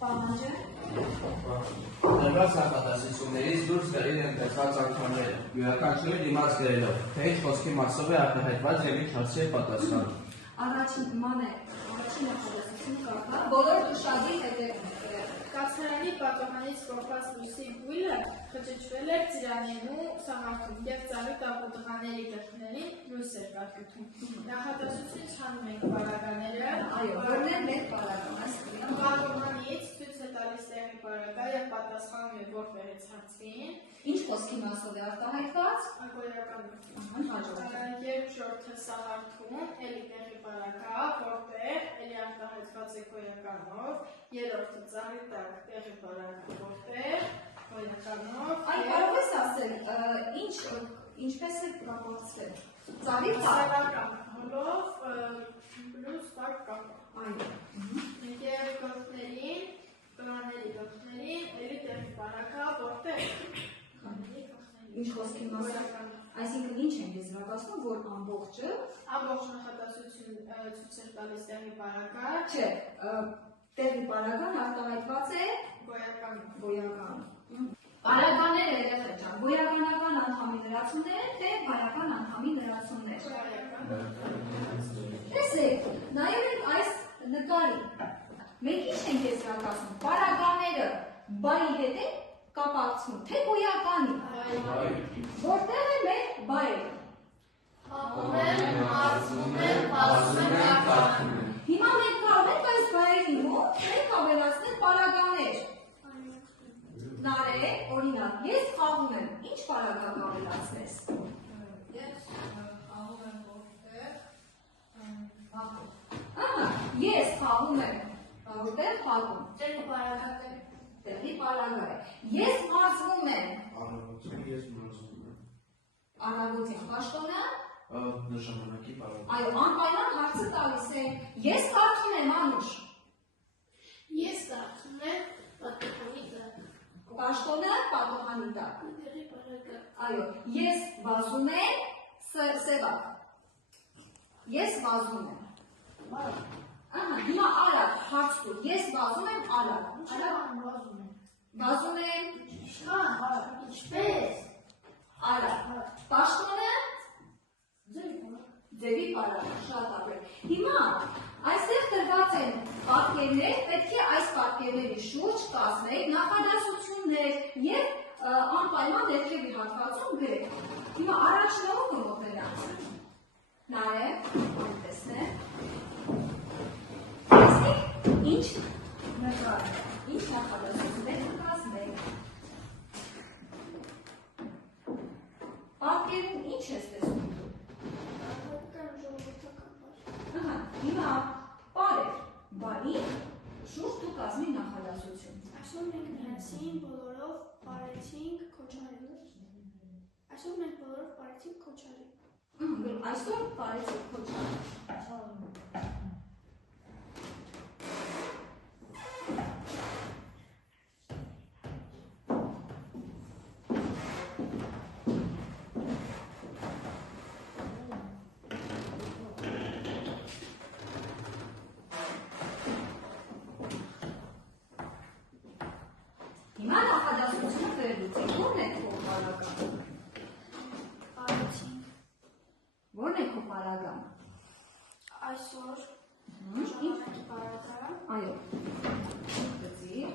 Պահանջը Տրված նախատեսություններից դուրս գալին են տրված անդամները, յուրաքանչյուրի դիմաց գրելով, թե ինչ խոսքի մասով է արտահայտված և ինչ հարցի է պատասխանում։ առաջին նախադասություն կապա, բոլոր ուշադիր հետևում։ Կացարանի պատոհանից կողված լույսի գույլը խճճվել էր ծիրանենու սաղարթում և ծառի տապոտղաների գլխներին լույս էր կարկյութում։ Նախադասությունից հանում ենք պարագաները, Որն է մեր պարագան, պատոհանից ցույց է տալիս տեղի պարագա և պատասխանում է որտեղից հարցվին, ինչ խոսքի մասով է արտահայտված, գոյականում։ հաջորդը։ Երկրորդը սաղարթում, էլի տեղի պարագա, որտեղ, էլի արտահայտված է գոյականով, երրորդը ծառի տակ տեղի պարագա, որտեղ, գոյականով, Այն կարող ես ասել, ինչպես է կապացվել, ծառի տակ, սևական հոլով, պլյուս տակ կապա։ Եվ գլխներին, կլաների գլխներին, էլի տեղի պարագա, որտեղ, ինչ խոսքի մասով, այսինքն ինչ ենք եզրակացնում, որ ամբողջը, ամբողջ նախադասություն ցույց է տալիս տեղի պարագա, չէ, տեղի պարագան արտահայտված է գոյականով։ Պարագաները երեխեք ջան, գոյականական անդամի լրացումներ են, թե բարական անդամի լրացումներ։ Տեսեք, նայում ենք այս նկարին, մենք ինչ ենք եզրակացնում, պարագաները բայի հետ են կապակցնում, թե գոյականի, որտեղ է մեր բայերը։ Հաղում են, հարցում են, ասում են, կապանում են։ Հիմա մենք կարող ենք այս բայերի մոտ մենք ավելացնել պարագաներ։ Նարե, օրինակ, ես խաղում եմ, ինչ պարագա կավելացնես։ Ես խաղում եմ որտեղ, Ես խաղում եմ, որտեղ խաղում։ տեղի պարագա Տեղի պարագա է։ Ես մարզվում եմ։ Առավոտյան պաշտոնը։ Ժամանակի պարագա։ Այո, անպայման հարցը տալիս է։ Ես կարդում եմ, Անուշ։ Ես կարդում եմ պատոհանի տակ, Պաշտոնը պատոհանի տակ։ տեղի պարագա, Այո, ես վազում եմ, Սևակ։ Ես վազում եմ։ Հիմա արագ, հարց տուր, ես վազում եմ արագ։ վազում եմ, Վազում եմ ինչպես, արագ։ Պաշտոնը ձևի պարագա, ձևի պարագա, շատ ապրել։ Հիմա այստեղ տրված են պատկերներ, պետք է այս պատկերների շուրջ կազմեք նախադասություններ և անպայման ներքևի հատվածում գրեք։ Հիմա առաջինը ով կմոտենանք։ Նարե, տեսնեք։ Տեսնեք, ինչ նկար, ինչ նախադասություններ կազմեք։ Պատկերին ինչ ես տեսնում։ Հիմա պարեր, բարի, շուրջ դու կազմի նախադասություն։ Այսօր մենք նրանցին բոլորով պարեցինք քոչարի։ Այսօր մենք բոլորով պարեցինք քոչարի։ Այսօր պարեցինք քոչարի։ Հիմա նախադասությունը վերլուծեք, ո՞րն է քո պարագան։ Պարեցինք Ո՞րն է քո պարագան։ այսօր ժամանակի պարագա, Այո։ Գծիր։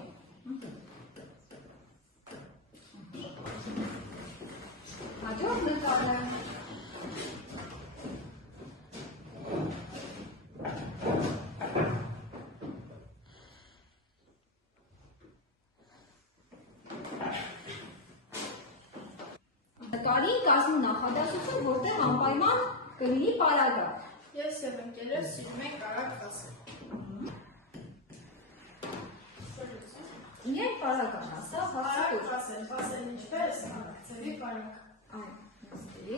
Հաջորդ նկարը։ Նկարի կազմի նախադասություն, որտեղ անպայման կլինի պարագա։ ես և ընկերս սիրում ենք արագ ասել։ Իրենք պարագան ասա, Արագ ասել ինչպես, ձևի պարագա։ Այո, նստի։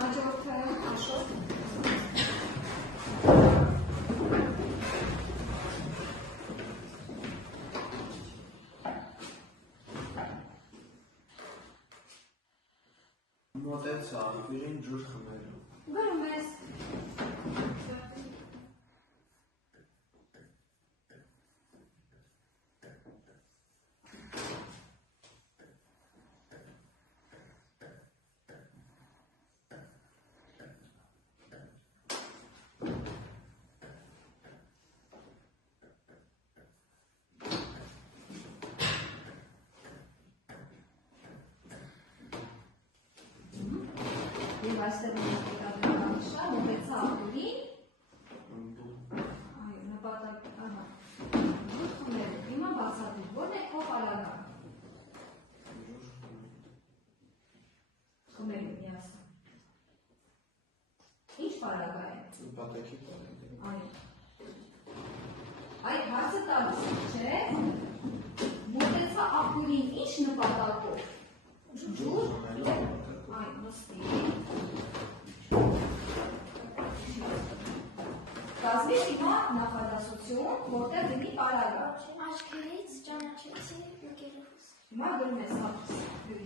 Հաջորդը, Աշոտ։ Մոտեցա, իրեն ջուր խմելու։ Գրում ես։ այստեղ ունենք հետադարձա, մոտեցա ակումին, այո, նպատակ, ահա, խմել, հիմա բացատիր, որն է քո պարագան, խմել միասին, ինչ պարագա է, Նպատակի պարագա, այո, այդ հարցը տալիս է, չէ, մոտեցա ակումին, ինչ նպատակով, ջուր, այ նստի, կազմիր հիմա նախադասություն, որտեղ լինի պարագա։ Աչքերից ճանաչեցի ընկերուհուս։ Հիմա գրում ես հատուս, գրի։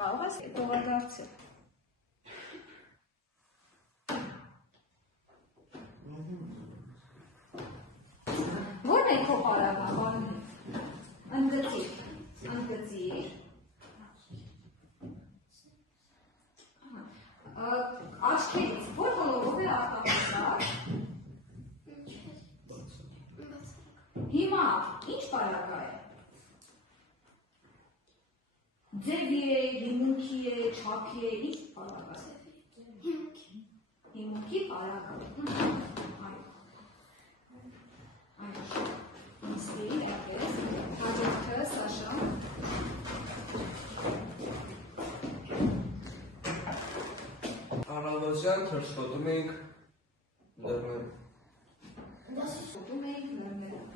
Կարող ես տողադարձել։ Որն է քո պարագան, ընդգծիր, աչքերից, որ բոլորով է արտահայտած, հիմա ինչ պարագա է, ձևի է, հիմունքի է, չափի է, ինչ պարագա է, հիմունքի պարագա, Նստի, եկես, հաջորդը, Սաշա։ Առավոտյան թռչկոտում ենք լեռներում։ Շոտում ենք լեռներում։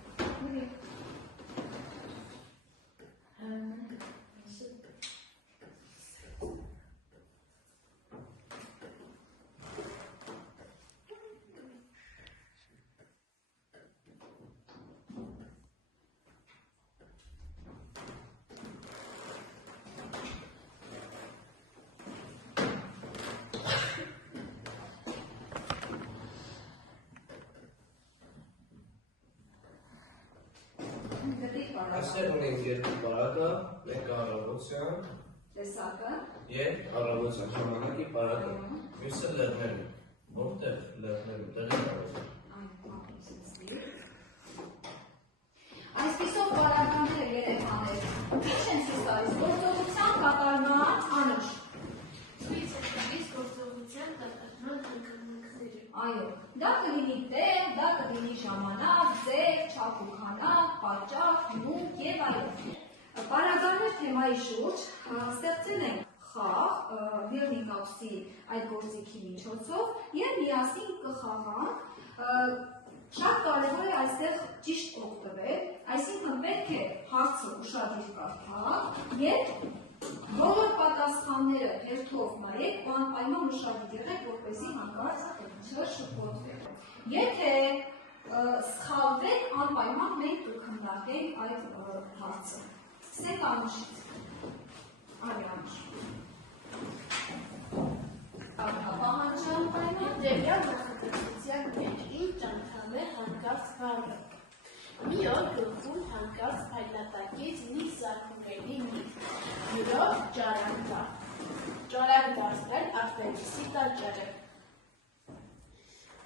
Այստեղ ունենք երկու պարագա, մեկը առավոտյան Տեսակը։ և առավոտյան ժամանակի պարագա, մյուսը լեռներում, որտեղ լեռներում, տեղի առավոտյան։ Այսպիսով պարագաները երեխաներ, ինչ են ցույց տալիս գործողության կատարման անուշ։ Ցույց է տալիս գործողության կատարման հանգամանքները։ Այո, դա կլինի տեղ, դա կլինի ժամանակ, ձև, չափ ու քանակ, պատճառ, հիմունք եւ այլն։ Պարագաներ թեմայի շուրջ ստեղծել են խաղ Վիլնիկաուսի այդ գործիքի միջոցով եւ միասին կխաղանք։ Շատ կարևոր է այստեղ ճիշտ օգտվել, այսինքն պետք է հարցը ուշադիր կարդալ եւ բոլոր պատասխանները հերթով նայեք ու անպայման ուշադիր եղեք, որպեսզի հանկարծ չշփոթվեք։ Եթե սխալվեք, անպայման մենք կքննարկենք այդ հարցը։ Սկսենք Անուշից։ Արի Անուշ։ Պահանջը անպայման Դեպյալ նախադասության մեջ ինչ անգամ է հանկարծ բառը։ Մի օր գլխում հանկարծ փայլատակեց մի սարքումելի միտք, յուրով ճարակ դարձնել արտերիսի տաճարը։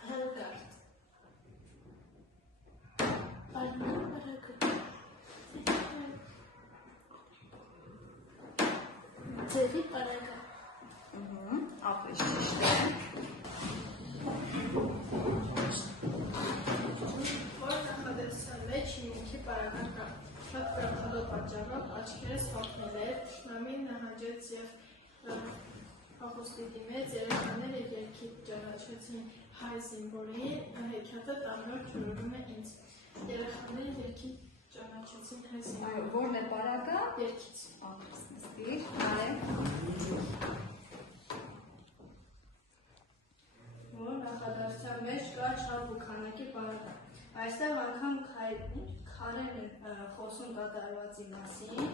Հանկարծ։ Պայման բրակը։ Ձևի պարագա։ ապրիշ ճիշտ է։ Որ նախադասության մեջ հիմունքի պարագան կա։ Շատ կրակալու պատճառով աչքերս հոգնել էր, թշնամին նահանջեց և փախոստի դիմեց, երեխաները երգի ճանաչեցին հայ զինվորին, հեքիաթը տարբեր ջուրում է ինձ։ Երեխաները երգի ճանաչեցին հայ Այո, զինվորին որն է պարագա։ երգից։ Նստիր, նայեմ։ Որ նախադասության մեջ կա չափ ու քանակի պարագա։ Այստեղ անգամ քարեր են խոսում կատարվածի մասին,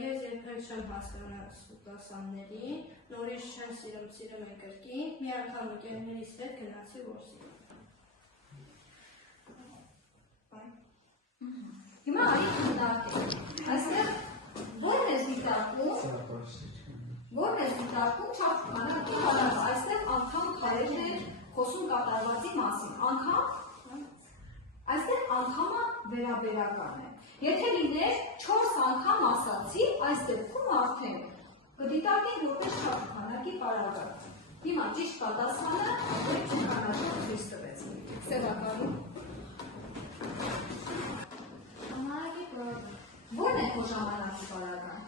ես երբեք չեմ հասկանում սուտասաններին, նորից չեմ սիրում են կրկին, մի անգամ ընկերներիս հետ գնացի որսի։ Հիմա արի քննարկենք։ Այստեղ ո՞րն է դիտարկում քննարկում չափ քանակի պարագա, այստեղ անգամ քայլերն են խոսում կատարվածի մասին, այստեղ անգամը վերաբերական է։ Եթե լիներ 4 անգամ ասացի, այս դեպքում արդեն կդիտարկենք որպես չափ քանակի պարագա։ Հիմա ճիշտ պատասխանը այդ քանակով ցույց տվեց։ Սևակարում։ Ժամանակի պարագա։ Ո՞րն է քո ժամանակի պարագան։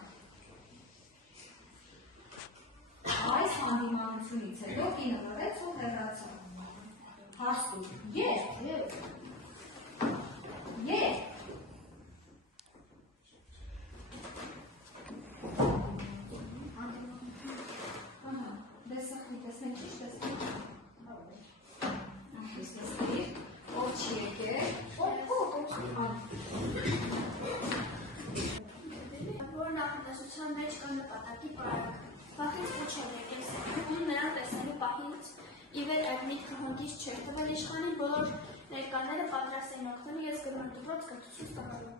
Այս հանդիմանությունից հետո կինը վարեց ու հեռացավ։ Հարցում, երբ։ Դեսախի տեսնենք ճիշտ տեսնենք։ Այս տեսնենք, ով չի եկել, Որ նախատեսության մեջ կա նպատակի պարագա։ Վախից փոչել եկես, ում նրան տեսնելու պահից ի վեր այդ միտքը հոնքից չէր տվել իշխանին, բոլոր ներկաները պատրաստ էին օգնելու, ես գնում եմ դպրոց կրթություն ստանալու։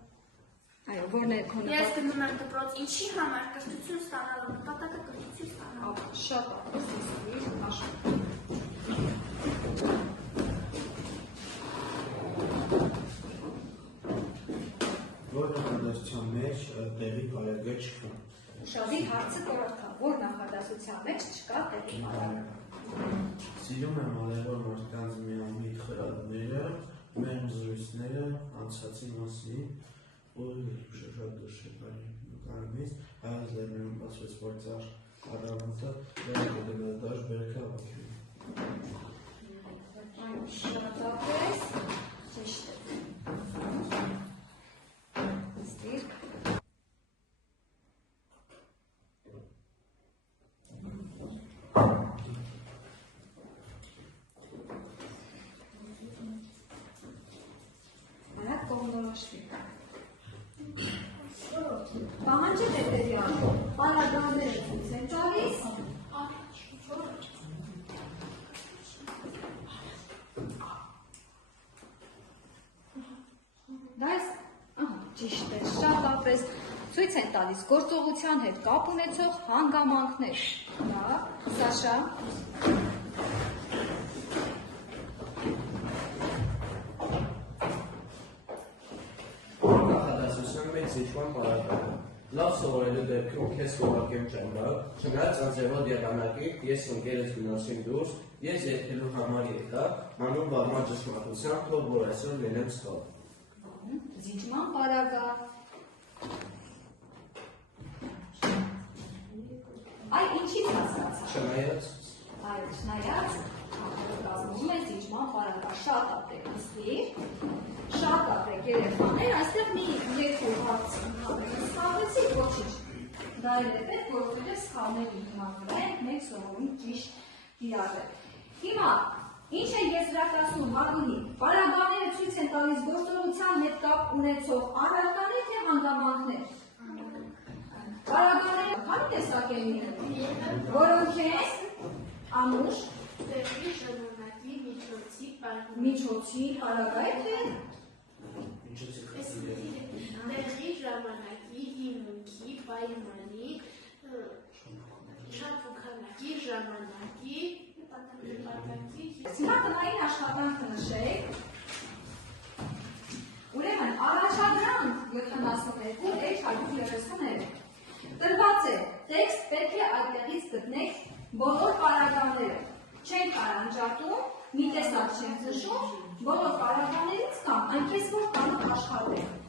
Այո, ո՞րն է քո Ես գնում եմ դպրոց, ինչի համար կրթություն ստանալու, նպատակը կրթություն ստանալու։ Շատ Որ նախադասության մեջ տեղի պարագա չկա։ Ուշադի հարցը կորակա, որ նախադասության մեջ չկա տեղի պարագա։ Սիրում եմ արևոր մարդկանց միամիտ խրատները, մեր զրույցները անցածի մասին, ու շատ դժվարի նկարումից հայաց լեռներում բացվեց պարծար առավոտը, դաշ բերքա վակյուն։ Շատապես ճիշտ է։ Ստիր։ Արագ կողմնորոշվի։ Պահանջը հետևյալ, պարագաները ցույց են տալիս, ճիշտ է, շատապես ցույց են տալիս գործողության հետ կապ ունեցող հանգամանքներ։ Դա, Սաշա։ Նախադասության մեջ զիջման պարագայում։ Լավ սովորելու դեպքում քեզ կուղարկեմ ճամբար, չնայած անձևոտ եղանակի, ես ընկերս գնացին դուրս, ես երգելու համար եկա, հանուն բառման ճշմարտությամբ, թող որ այսօր լինեմ սխալ։ Զիջման պարագա։ Այ ինչի՞ց հասկացա։ Չնայած Այո, չնայած կազմում է զիջման պարագա, շատ ապրեք, ստիր, շատ ապրեք երեխաներ, այստեղ մի երկու հարց սխալվեցիք, ոչինչ։ Դա էլ է պետք, որովհետև սխալների հիմնավորվա ենք մենք սովորում ճիշտ կիրառել։ Հիմա ինչ է եզրակացնում Հակունի, պարագաները ցույց են տալիս գործողության հետ կապ ունեցող առարկաներ թե հանգամանքներ։ Պարագաները քանի տեսակ են լինում, որոնք են անուշ, Տեղի ժամանակի միջոցի պարագայ թե տեղի ժամանակի հիմունքի պայմանի շատուքանակի ժամանակի նպատակի Հիմա տնային աշխատանքը նշեք։ Ուրեմն առաջադրանք 72 H133 տրված է տեքստ պետք է այդտեղից գտնեք բոլոր պարագաները չենք արանջատում, մի տեսակ չենք նշում, բոլոր պարագաներից կամ այնպես որ կարող աշխատենք։